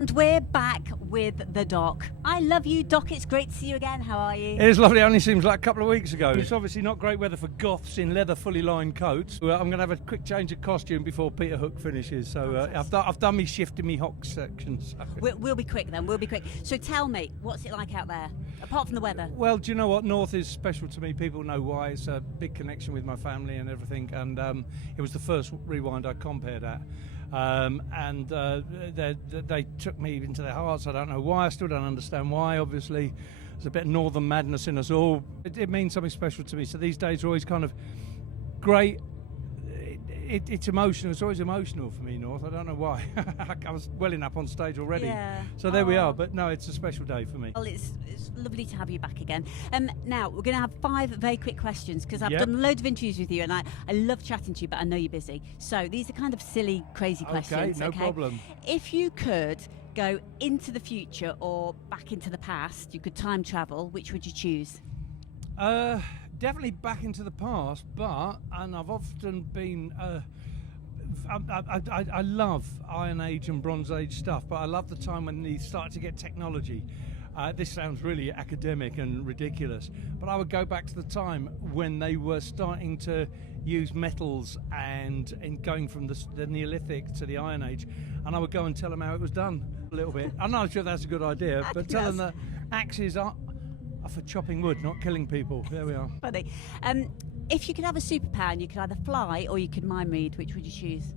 And we're back with the Doc. I love you, Doc. It's great to see you again. How are you? It is lovely. It only seems like a couple of weeks ago. It's obviously not great weather for goths in leather, fully lined coats. I'm going to have a quick change of costume before Peter Hook finishes. So I've done me shift in me Hock section. So. We'll be quick then. We'll be quick. So tell me, what's it like out there, apart from the weather? Well, do you know what? North is special to me. People know why. It's a big connection with my family and everything. And it was the first rewind I compared at. They took me into their hearts. I don't know why. I still don't understand why. Obviously, there's a bit of northern madness in us all. It means something special to me. So these days are always kind of great. It's emotional. It's always emotional for me, North. I don't know why. I was welling up on stage already. Yeah. So there we are. But no, it's a special day for me. Well, it's lovely to have you back again. Now, we're going to have 5 very quick questions because I've done loads of interviews with you and I love chatting to you, but I know you're busy. So these are kind of silly, crazy questions. Okay, no problem. If you could go into the future or back into the past, you could time travel, which would you choose? Definitely back into the past, and I've often been. I love Iron Age and Bronze Age stuff, but I love the time when they started to get technology. This sounds really academic and ridiculous, but I would go back to the time when they were starting to use metals and going from the Neolithic to the Iron Age, and I would go and tell them how it was done a little bit. I'm not sure that's a good idea, but tell them that axes are for chopping wood, not killing people. There we are. Funny. If you could have a superpower and you could either fly or you could mind read, which would you choose?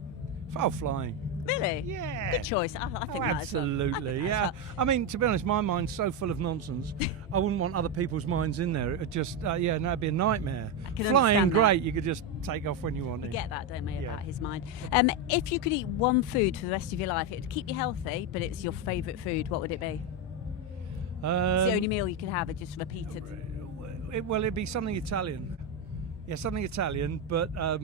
Oh, flying. Really? Yeah. Good choice. I think that absolutely. As well. Yeah. I mean, to be honest, my mind's so full of nonsense. I wouldn't want other people's minds in there. It would just, it'd be a nightmare. Flying, great. You could just take off when you want. You get that, don't we, about his mind? If you could eat one food for the rest of your life, it would keep you healthy, but it's your favourite food, what would it be? It's the only meal you could have, it just repeated. It'd be something Italian. Yeah, something Italian, but I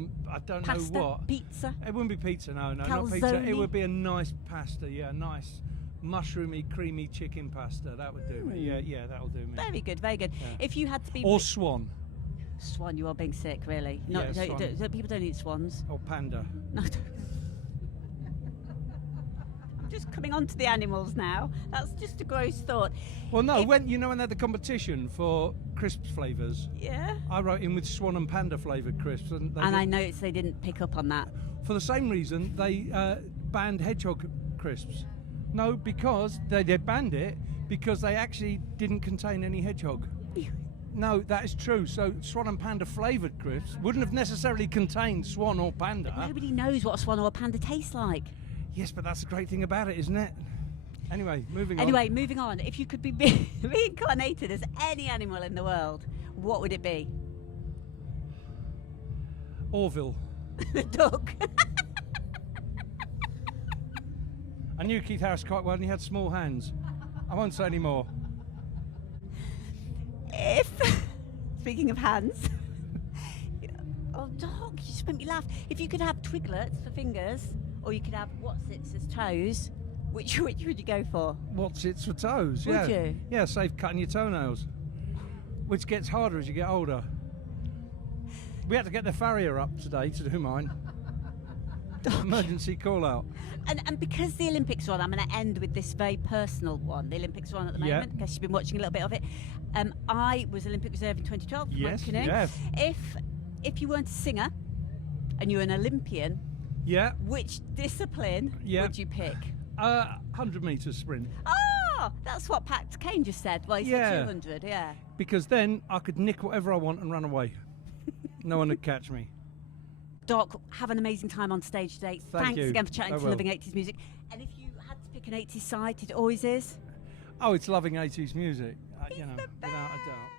don't know what. Pizza? It wouldn't be pizza, no, Calzone? not pizza. It would be a nice pasta, nice mushroomy, creamy chicken pasta. That would do me. Yeah, that will do me. Very good, very good. Yeah. If you had to be... Or swan. Swan, you are being sick, really. Yeah, People don't eat swans. Or panda. No, just coming on to the animals now. That's just a gross thought. Well, no, when they had the competition for crisps flavours, I wrote in with swan and panda flavoured crisps, and I noticed they didn't pick up on that. For the same reason, they banned hedgehog crisps. No, because they banned it because they actually didn't contain any hedgehog. No, that is true. So swan and panda flavoured crisps wouldn't have necessarily contained swan or panda. But nobody knows what a swan or a panda tastes like. Yes, but that's the great thing about it, isn't it? Anyway, moving on. If you could be reincarnated as any animal in the world, what would it be? Orville. The duck. I knew Keith Harris quite well and he had small hands. I won't say any more. Speaking of hands... Oh, Doc, you just made me laugh. If you could have twiglets for fingers, or you could have what's-its as toes, which would you go for? What's-its for toes? Would you? Yeah, save cutting your toenails, which gets harder as you get older. We had to get the farrier up today to do mine. Emergency call out. And because the Olympics are on, I'm going to end with this very personal one. The Olympics are on at the moment, because you've been watching a little bit of it. I was Olympic reserve in 2012 for my canoe. Yeah. If you weren't a singer and you were an Olympian, which discipline would you pick? 100 metres sprint. Oh, that's what Pat Kane just said. Well, he said 200, Because then I could nick whatever I want and run away. No one would catch me. Doc, have an amazing time on stage today. Thanks again for chatting to Loving 80s Music. And if you had to pick an 80s side, it always is? Oh, it's Loving 80s Music, without a doubt.